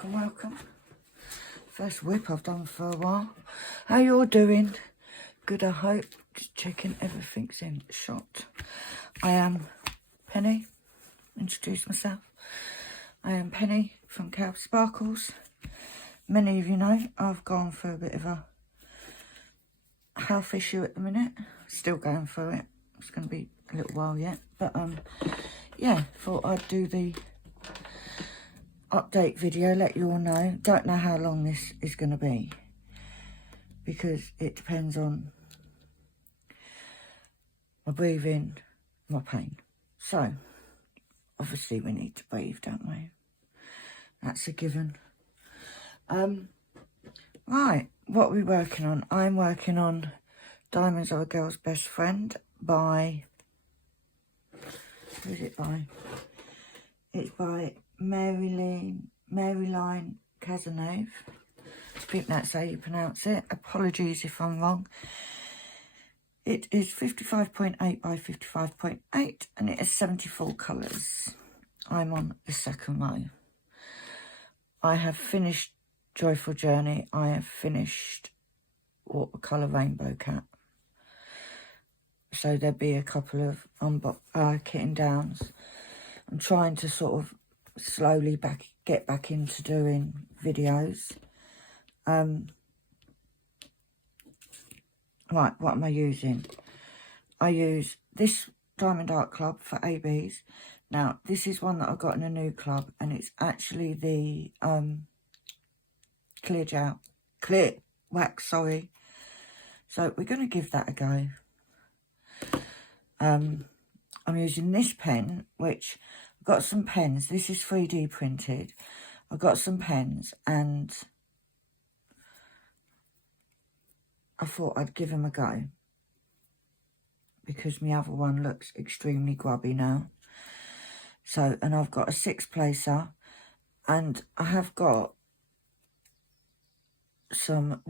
welcome, welcome. First whip I've done for a while. How you all doing? Good, I hope. Just checking everything's in shot. I am Penny. Introduce myself. I am Penny from KALBS Sparkles. Many of you know I've gone for a bit of a health issue at the minute. Still going through it. It's going to be a little while yet. But yeah, thought I'd do the update video, let you all know. Don't know how long this is going to be, because it depends on my breathing, my pain. So, obviously we need to breathe, don't we? That's a given. Right, what are we working on? I'm working on Diamonds Are a Girl's Best Friend by... Who's it by? It's by Maryline Cazenove. I think that's how you pronounce it. Apologies if I'm wrong. It is 55.8 by 55.8 and it is 74 colours. I'm on the second row. I have finished Joyful Journey. I have finished Watercolour Rainbow Cat. So there'll be a couple of kitting downs. I'm trying to sort of slowly get back into doing videos. Right, what am I using? I use this Diamond Art Club for ABs. Now, this is one that I got in a new club, and it's actually the clear wax, sorry. So we're going to give that a go. I'm using this pen, which I've got some pens. This is 3D printed. I've got some pens, and I thought I'd give them a go, because my other one looks extremely grubby now. So, and I've got a 6-placer, and I have got some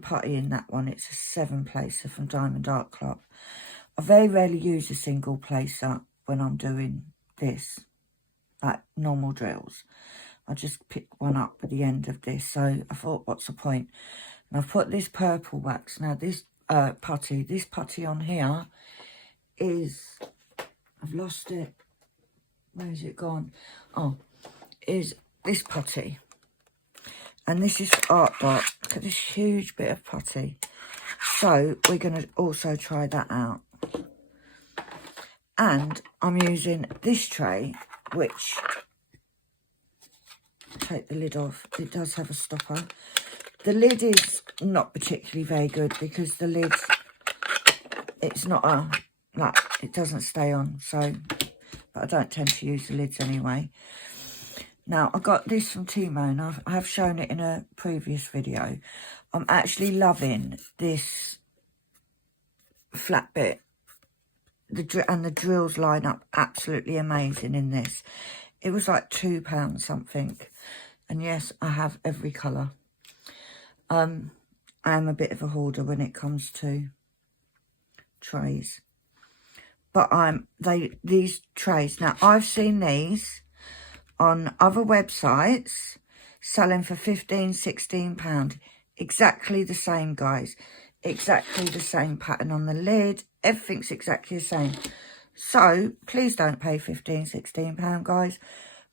putty in that one. It's a 7-placer from Diamond Art Club. I very rarely use a single placer when I'm doing this, like normal drills. I just pick one up at the end of this. So I thought, what's the point? And I've put this purple wax. Now this putty on here is, I've lost it. Where is it gone? Oh, is this putty. And this is Art Dot. Look at this huge bit of putty. So we're going to also try that out. And I'm using this tray, which, take the lid off, it does have a stopper. The lid is not particularly very good, because the lid, it's not it doesn't stay on. So, but I don't tend to use the lids anyway. Now, I got this from Timo, and I have shown it in a previous video. I'm actually loving this flat bit. And the drills line up absolutely amazing in this. It was like £2 something. And yes, I have every colour. I am a bit of a hoarder when it comes to trays. But these trays, now I've seen these on other websites selling for £15, £16. Exactly the same, guys. Exactly the same pattern on the lid. Everything's exactly the same. So please don't pay £15, £16, guys.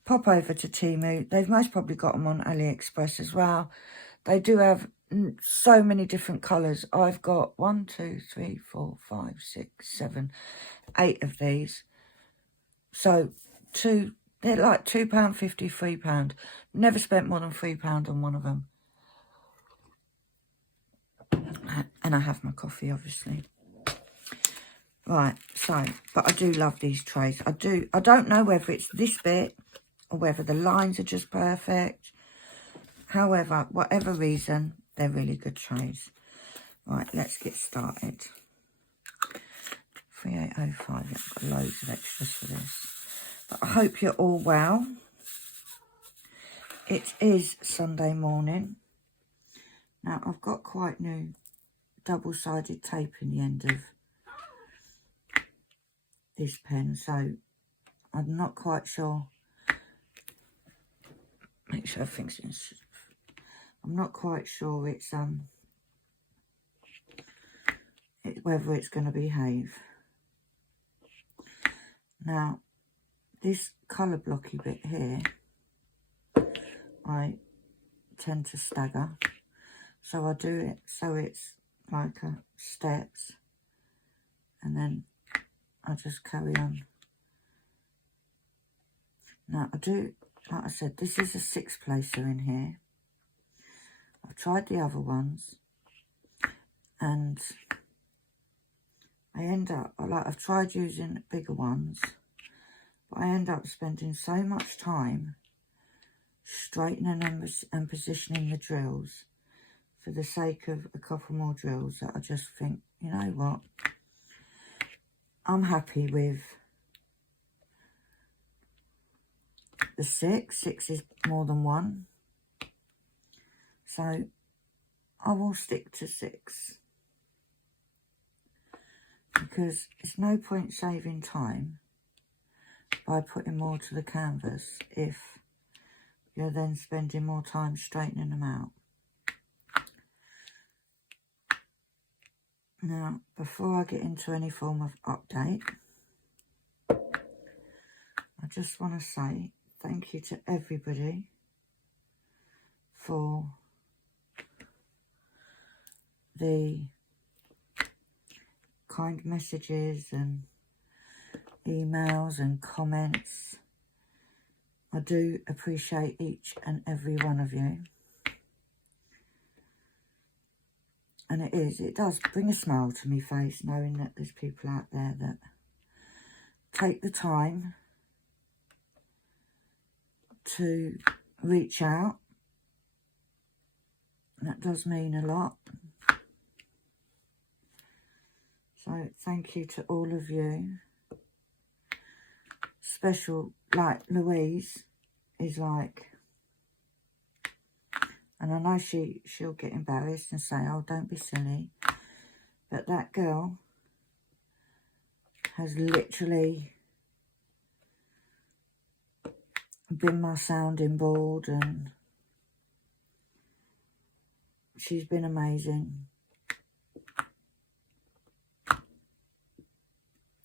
Pop over to Temu. They've most probably got them on AliExpress as well. They do have so many different colours. I've got 1, 2, 3, 4, 5, 6, 7, 8 of these. So they're like £2.50, £3. Never spent more than £3 on one of them. And I have my coffee, obviously. Right, so, but I do love these trays. I don't know whether it's this bit or whether the lines are just perfect. However, whatever reason, they're really good trays. Right, let's get started. 3805, I've got loads of extras for this. But I hope you're all well. It is Sunday morning. Now, I've got quite new double-sided tape in the end of this pen, so I'm not quite sure. make sure everything's in. I'm not quite sure it's whether it's going to behave. Now, this colour blocky bit here, I tend to stagger. So I do it so it's like a steps, and then I just carry on. Now I do, like I said, this is a 6-placer in here. I've tried the other ones, and I end up, I've tried using bigger ones, but I end up spending so much time straightening and positioning the drills for the sake of a couple more drills that I just think, you know what, I'm happy with the 6. 6 is more than 1. So I will stick to 6. Because it's no point saving time by putting more to the canvas if you're then spending more time straightening them out. Now, before I get into any form of update, I just want to say thank you to everybody for the kind messages and emails and comments. I do appreciate each and every one of you. And it does bring a smile to my face knowing that there's people out there that take the time to reach out. That does mean a lot. So thank you to all of you. Special, like Louise is like, and I know she'll get embarrassed and say, oh, don't be silly. But that girl has literally been my sounding board, and she's been amazing.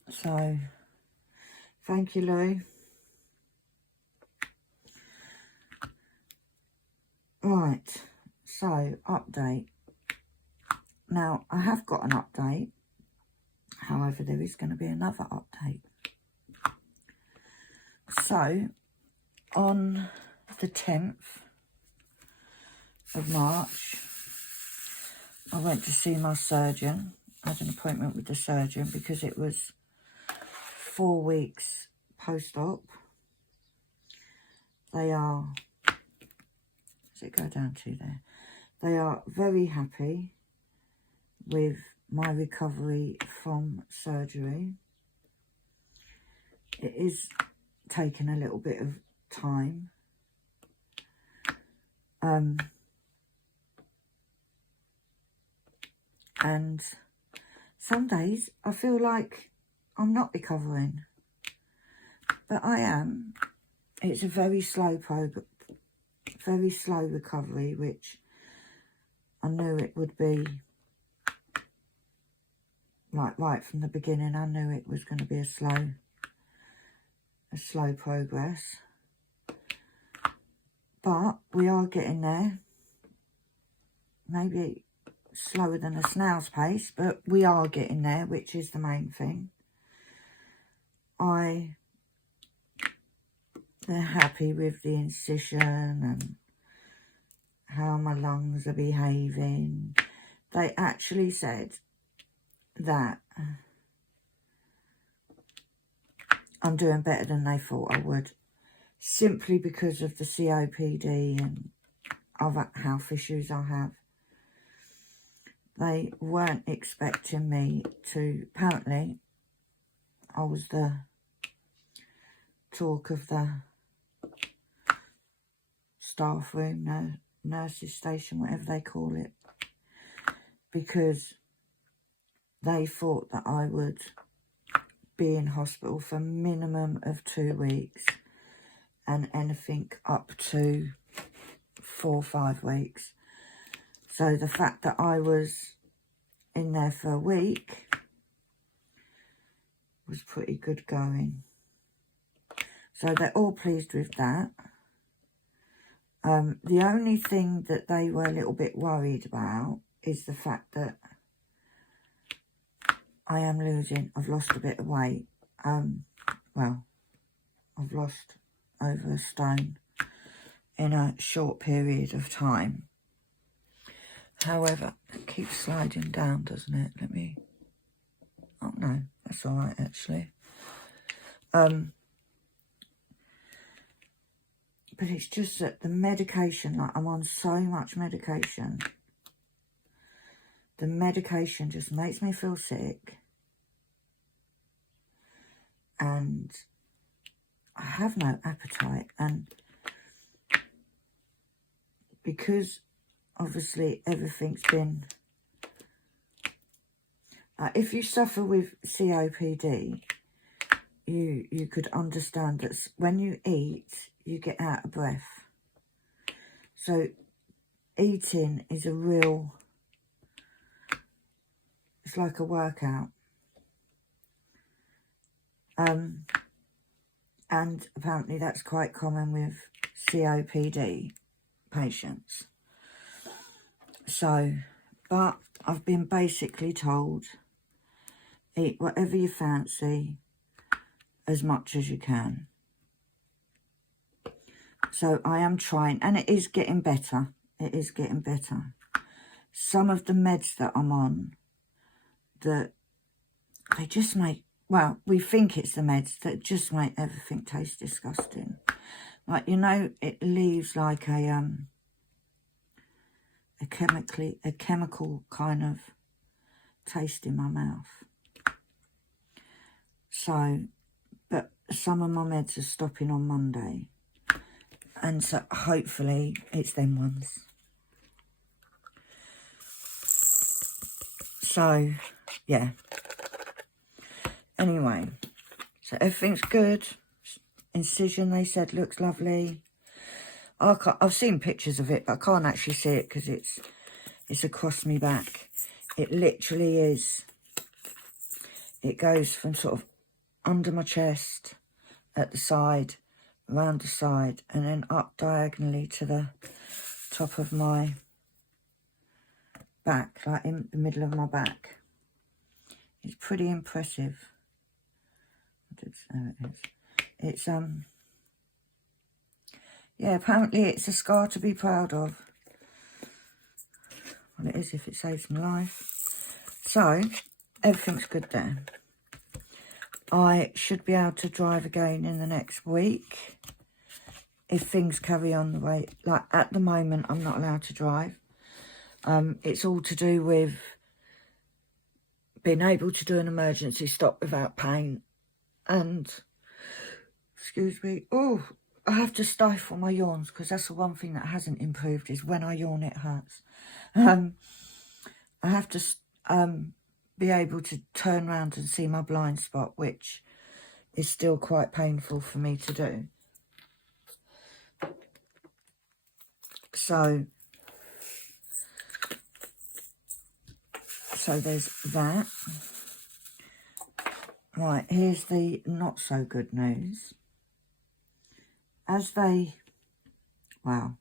So, thank you, Lou. Right, so update. Now, I have got an update. However, there is going to be another update. So, on the 10th of March, I went to see my surgeon. I had an appointment with the surgeon because it was 4 weeks post-op. They are, does it go down to there? They are very happy with my recovery from surgery. It is taking a little bit of time. And some days I feel like I'm not recovering, but I am. It's a very slow recovery, which I knew it would be. Like right from the beginning, I knew it was going to be a slow progress. But we are getting there. Maybe slower than a snail's pace, but we are getting there, which is the main thing. They're happy with the incision and how my lungs are behaving. They actually said that I'm doing better than they thought I would, simply because of the COPD and other health issues I have. They weren't expecting me to, apparently I was the talk of the staff room, nurses station, whatever they call it, because they thought that I would be in hospital for a minimum of 2 weeks and anything up to 4 or 5 weeks. So the fact that I was in there for a week was pretty good going. So they're all pleased with that. The only thing that they were a little bit worried about is the fact that I've lost a bit of weight. Well, I've lost over a stone in a short period of time. However, it keeps sliding down, doesn't it? Oh no, that's all right actually. But it's just that the medication, like I'm on so much medication. The medication just makes me feel sick. And I have no appetite. And because obviously everything's been... if you suffer with COPD, you could understand that when you eat, you get out of breath. So eating is a real... It's like a workout. And apparently that's quite common with COPD patients. So, but I've been basically told, eat whatever you fancy, as much as you can. So I am trying, and it is getting better. It is getting better. Some of the meds that I'm on, that they just make, well, we think it's the meds that just make everything taste disgusting. Like, you know, it leaves like a chemical kind of taste in my mouth. So, but some of my meds are stopping on Monday. And so hopefully it's them ones. So, yeah. Anyway, so everything's good. Incision, they said, looks lovely. I've seen pictures of it, but I can't actually see it because it's across me back. It literally is. It goes from sort of under my chest, at the side, around the side, and then up diagonally to the top of my back, like in the middle of my back. It's pretty impressive. There it is. It's, yeah, apparently it's a scar to be proud of. Well, it is if it saves my life. So, everything's good there. I should be able to drive again in the next week. If things carry on the way, like at the moment, I'm not allowed to drive. It's all to do with being able to do an emergency stop without pain. And, excuse me, oh, I have to stifle my yawns because that's the one thing that hasn't improved is when I yawn, it hurts. I have to be able to turn around and see my blind spot, which is still quite painful for me to do. So there's that. Right, here's the not so good news. As they, well,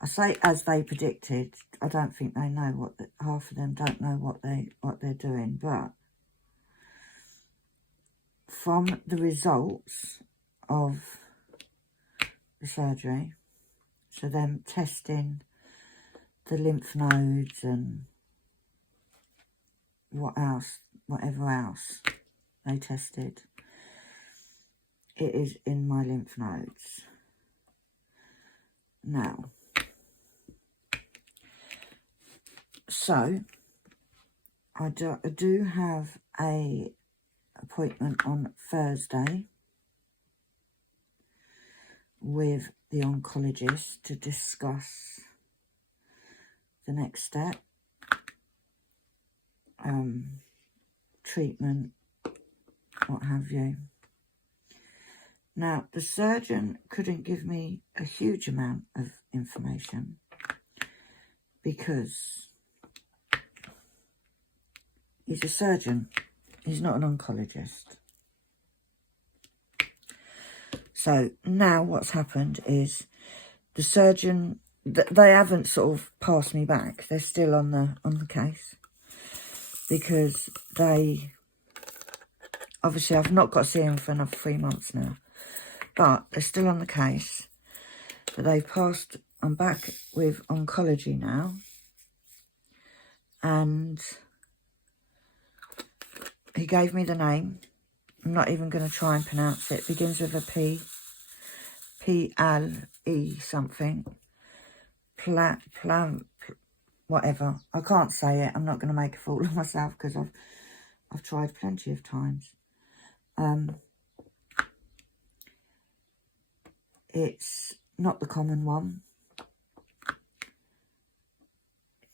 I say as they predicted, I don't think they know what, half of them don't know what they're doing, but from the results of the surgery, so them testing the lymph nodes and whatever else they tested, it is in my lymph nodes. Now, so I do have a appointment on Thursday with the oncologist to discuss the next step, treatment, what have you. Now, the surgeon couldn't give me a huge amount of information because he's a surgeon. He's not an oncologist. So now what's happened is the surgeon, they haven't sort of passed me back. They're still on the case because they, obviously I've not got to see him for another 3 months now, but they're still on the case. But they've passed, I'm back with oncology now, and he gave me the name. I'm not even going to try and pronounce it. It begins with a P. P-L-E something. Whatever. I can't say it. I'm not going to make a fool of myself because I've tried plenty of times. It's not the common one.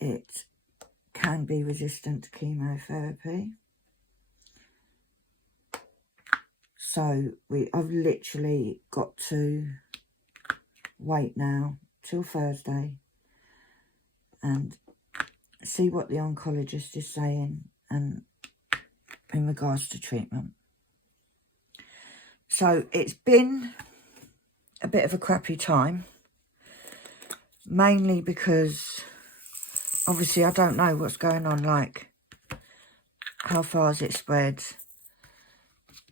It can be resistant to chemotherapy. So I've literally got to wait now till Thursday and see what the oncologist is saying and in regards to treatment. So it's been a bit of a crappy time, mainly because obviously I don't know what's going on, like how far has it spread?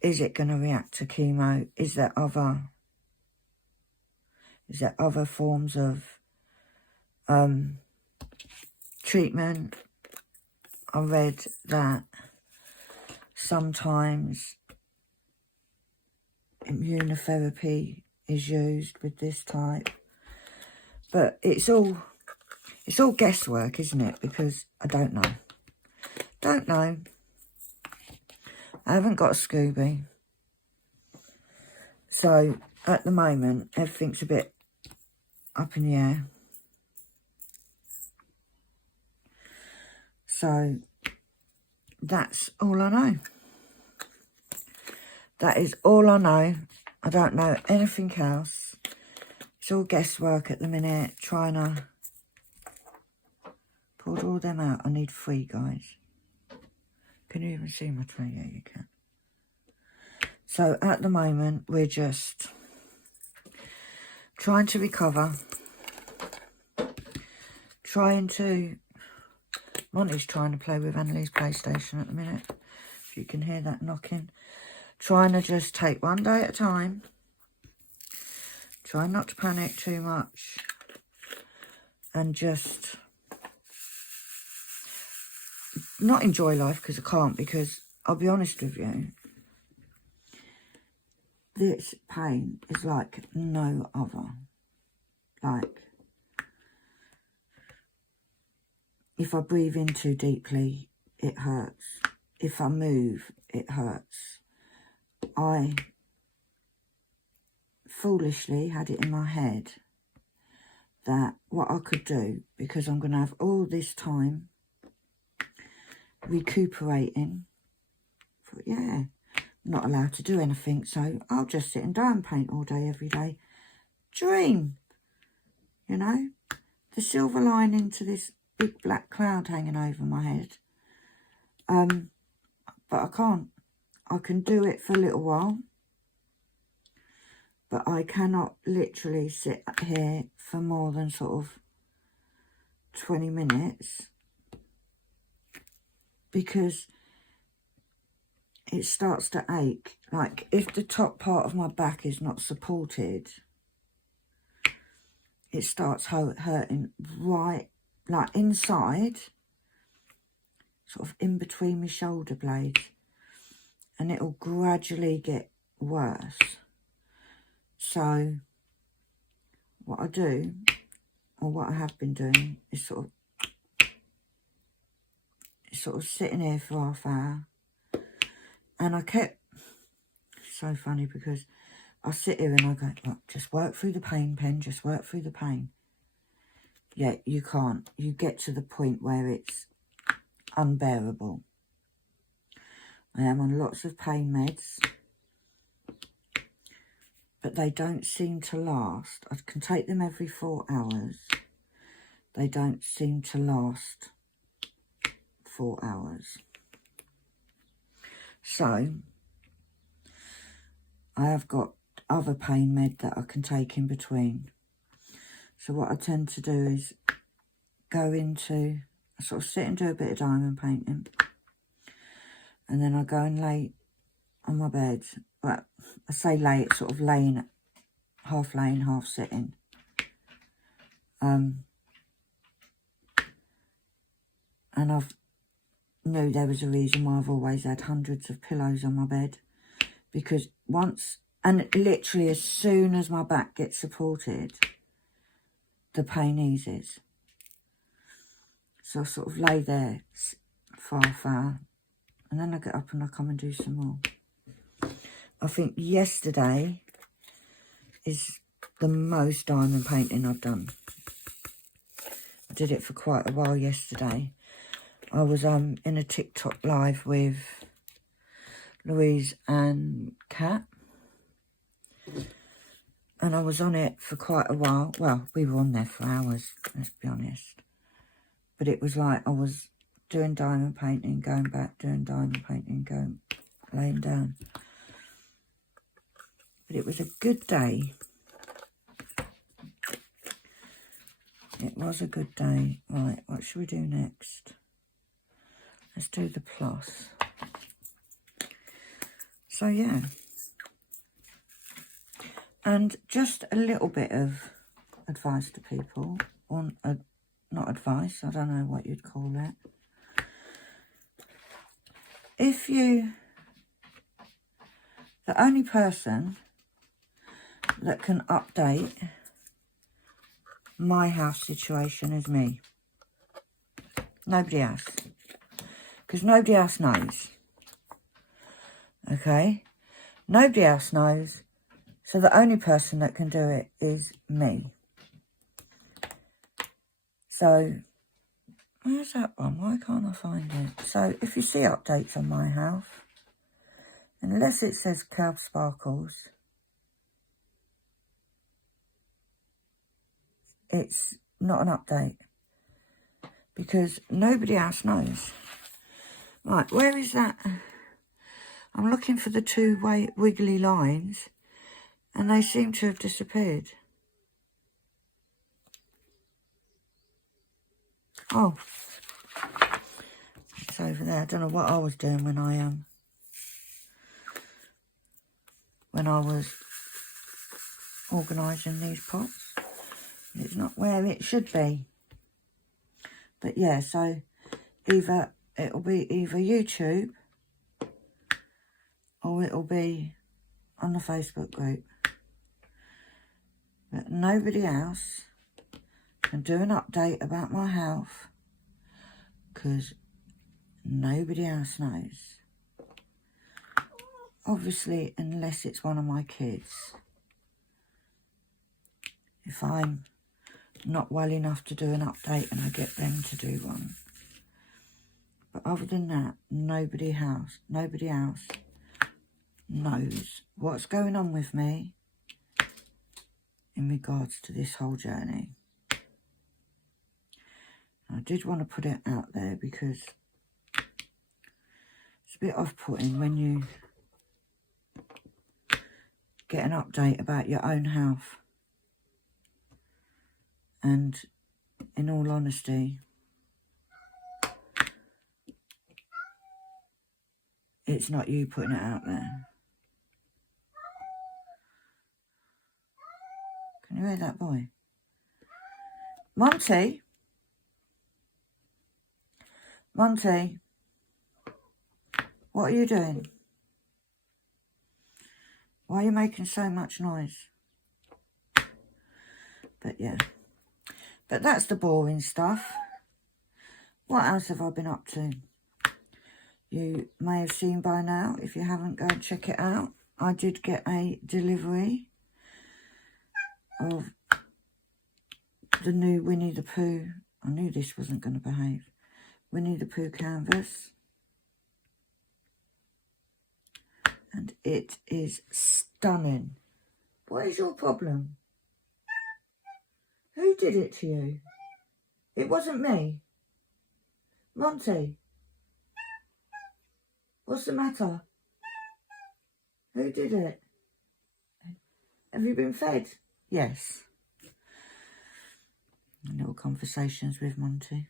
Is it going to react to chemo? Is there other forms of treatment? I read that sometimes immunotherapy is used with this type, but it's all guesswork, isn't it? Because I don't know. I haven't got a Scooby. So, at the moment, everything's a bit up in the air. So, that's all I know. That is all I know. I don't know anything else. It's all guesswork at the minute. Trying to pull all them out. I need 3, guys. Can you even see my tray? Yeah, you can. So at the moment, we're just trying to recover. Monty's trying to play with Annalie's PlayStation at the minute. If you can hear that knocking. Trying to just take one day at a time. Try not to panic too much. And just not enjoy life, because I can't, because I'll be honest with you, this pain is like no other. Like, if I breathe in too deeply, it hurts. If I move, it hurts. I foolishly had it in my head that what I could do, because I'm going to have all this time recuperating, yeah, not allowed to do anything, so I'll just sit and die and paint all day, every day. Dream, you know, the silver lining to this big black cloud hanging over my head. But I can't. I can do it for a little while, but I cannot literally sit here for more than sort of 20 minutes because it starts to ache. Like, if the top part of my back is not supported, it starts hurting right, like inside, sort of in between my shoulder blades, and it'll gradually get worse. So what I do, or what I have been doing, is sort of sitting here for half hour. And I kept, so funny, because I sit here and I go, look, just work through the pain, Pen, just work through the pain. Yeah, you can't. You get to the point where it's unbearable. I am on lots of pain meds. but they don't seem to last. I can take them every 4 hours. They don't seem to last 4 hours. So I have got other pain med that I can take in between. So what I tend to do is go into, I sort of sit and do a bit of diamond painting, and then I go and lay on my bed. Well, I say lay, it's sort of laying, half sitting. And I've knew there was a reason why I've always had hundreds of pillows on my bed, because once, and literally as soon as my back gets supported, the pain eases. So I sort of lay there for half hour, and then I get up and I come and do some more. I think yesterday is the most diamond painting I've done. I did it for quite a while yesterday. I was in a TikTok live with Louise and Kat, and I was on it for quite a while. Well, we were on there for hours, let's be honest. But it was like I was doing diamond painting, going back, doing diamond painting, going, laying down. But it was a good day. It was a good day. Right, what should we do next? Let's do the plus. So, yeah. And just a little bit of advice to people. Or not advice, I don't know what you'd call it. If you... The only person that can update my house situation is me. Nobody else. Because nobody else knows. Okay? Nobody else knows. So the only person that can do it is me. So, where's that one? Why can't I find it? So, if you see updates on my house, unless it says KALBS Sparkles, it's not an update. Because nobody else knows. Right, where is that? I'm looking for the two wiggly lines, and they seem to have disappeared. Oh, it's over there. I don't know what I was doing when I was organising these pots. It's not where it should be. But yeah, so it'll be either YouTube or it'll be on the Facebook group. But nobody else can do an update about my health because nobody else knows. Obviously, unless it's one of my kids. If I'm not well enough to do an update and I get them to do one. But other than that, nobody else knows what's going on with me in regards to this whole journey. I did want to put it out there because it's a bit off-putting when you get an update about your own health. And in all honesty, it's not you putting it out there. Can you hear that boy? Monty? Monty? What are you doing? Why are you making so much noise? But yeah. But that's the boring stuff. What else have I been up to? You may have seen by now. If you haven't, go and check it out. I did get a delivery of the new Winnie the Pooh. I knew this wasn't going to behave. Winnie the Pooh canvas. And it is stunning. What is your problem? Who did it to you? It wasn't me. Monty, what's the matter? Who did it? Have you been fed? Yes. Little conversations with Monty.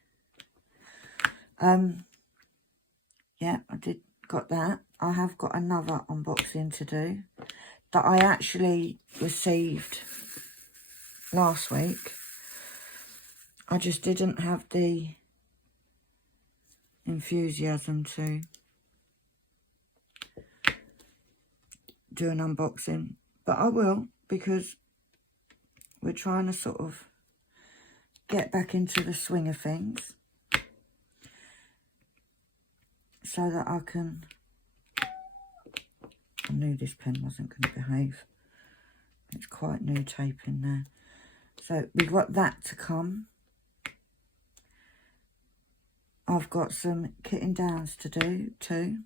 Yeah, I got that. I have got another unboxing to do that I actually received last week. I just didn't have the enthusiasm to do an unboxing, but I will, because we're trying to sort of get back into the swing of things so that I can... I knew this pen wasn't going to behave. It's quite new tape in there. So we've got that to come. I've got some kitting downs to do too.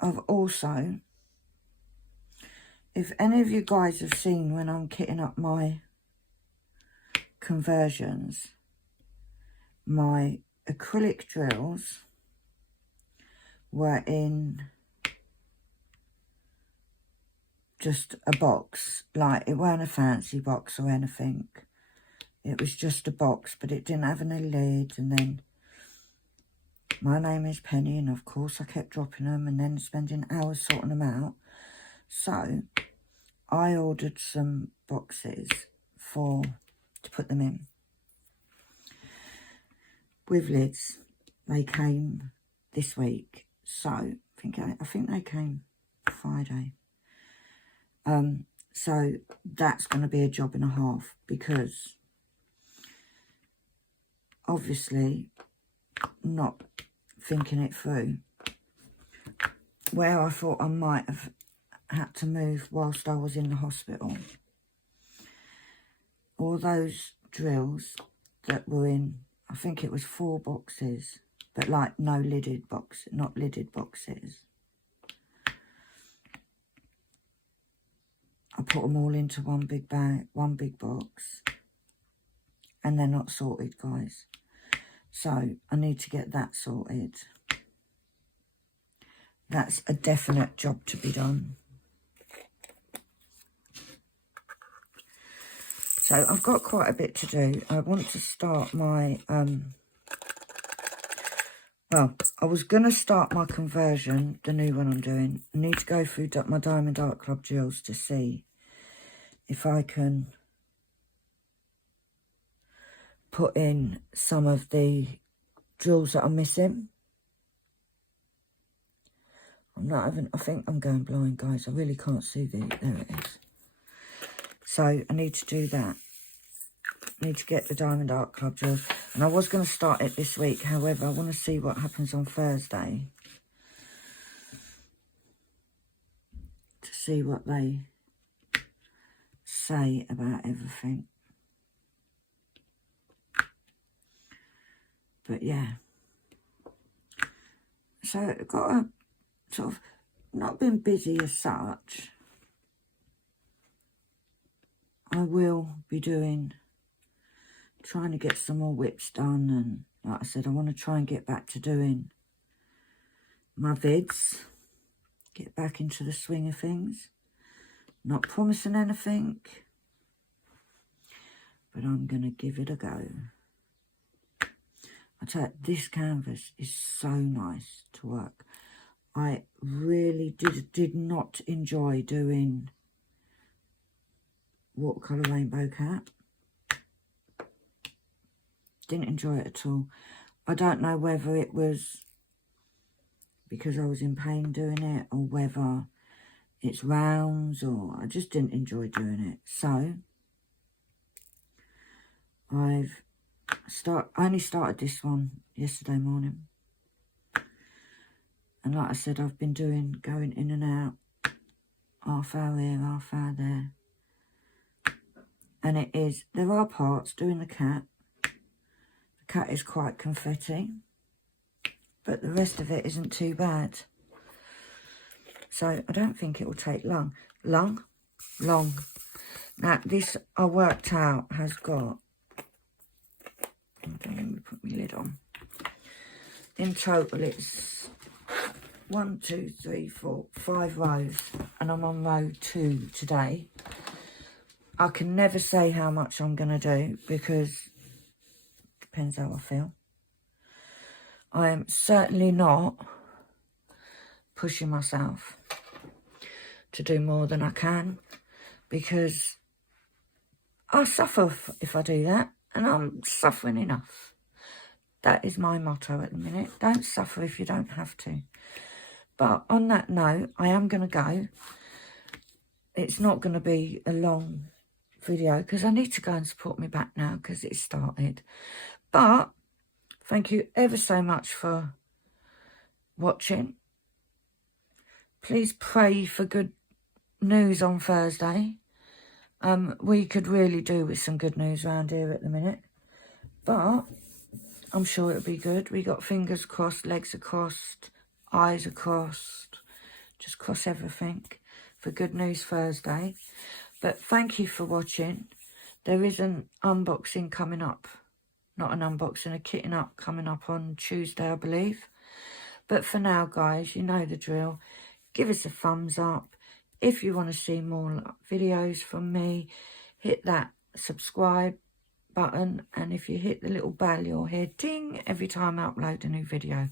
I've also, if any of you guys have seen when I'm kitting up my conversions, my acrylic drills were in just a box. Like, it weren't a fancy box or anything. It was just a box, but it didn't have any lid. And then my name is Penny, and of course I kept dropping them and then spending hours sorting them out. So I ordered some boxes to put them in with lids. They came this week, so I think they came Friday. So that's going to be a job and a half, because obviously not thinking it through, where I thought I might have had to move whilst I was in the hospital. All those drills that were in, I think it was 4 boxes, but like no lidded box, not lidded boxes. I put them all into one big bag, one big box, and they're not sorted, guys. So I need to get that sorted. That's a definite job to be done. So I've got quite a bit to do. I want to start my, well, I was going to start my conversion, the new one I'm doing. I need to go through my Diamond Art Club drills to see if I can put in some of the drills that I'm missing. I think I'm going blind, guys. I really can't see there it is. So I need to do that. I need to get the Diamond Art Club drills. And I was going to start it this week. However, I want to see what happens on Thursday. To see what they say about everything. But yeah. So I've got a sort of not been busy as such. I will be trying to get some more whips done, and like I said, I want to try and get back to doing my vids, get back into the swing of things. Not promising anything, but I'm going to give it a go. I tell you, this canvas is so nice to work. I really did not enjoy doing Watercolour Rainbow Cat. Didn't enjoy it at all. I don't know whether it was because I was in pain doing it, or whether it's rounds, or I just didn't enjoy doing it. So I only started this one yesterday morning. And like I said, I've been going in and out, half hour here, half hour there. And there are parts doing the cat. The cat is quite confetti, but the rest of it isn't too bad. So I don't think it will take long. Long. Now this I worked out has got, okay, let me put my lid on. In total it's 1, 2, 3, 4, 5 rows, and I'm on row 2 today. I can never say how much I'm going to do because it depends how I feel. I am certainly not pushing myself to do more than I can, because I suffer if I do that, and I'm suffering enough. That is my motto at the minute. Don't suffer if you don't have to. But on that note, I am going to go. It's not going to be a long video because I need to go and support me back now because it started. But thank you ever so much for watching. Please pray for good news on Thursday. We could really do with some good news around here at the minute, but I'm sure it'll be good. We got fingers crossed, legs are crossed, eyes are crossed, just cross everything for good news Thursday. But thank you for watching. There is an unboxing coming up, not an unboxing, a kitting up coming up on Tuesday, I believe. But for now, guys, you know the drill. Give us a thumbs up. If you want to see more videos from me, hit that subscribe button. And if you hit the little bell, you'll hear ding every time I upload a new video.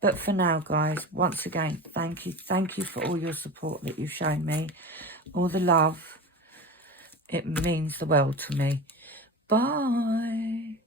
But for now, guys, once again, thank you. Thank you for all your support that you've shown me. All the love. It means the world to me. Bye.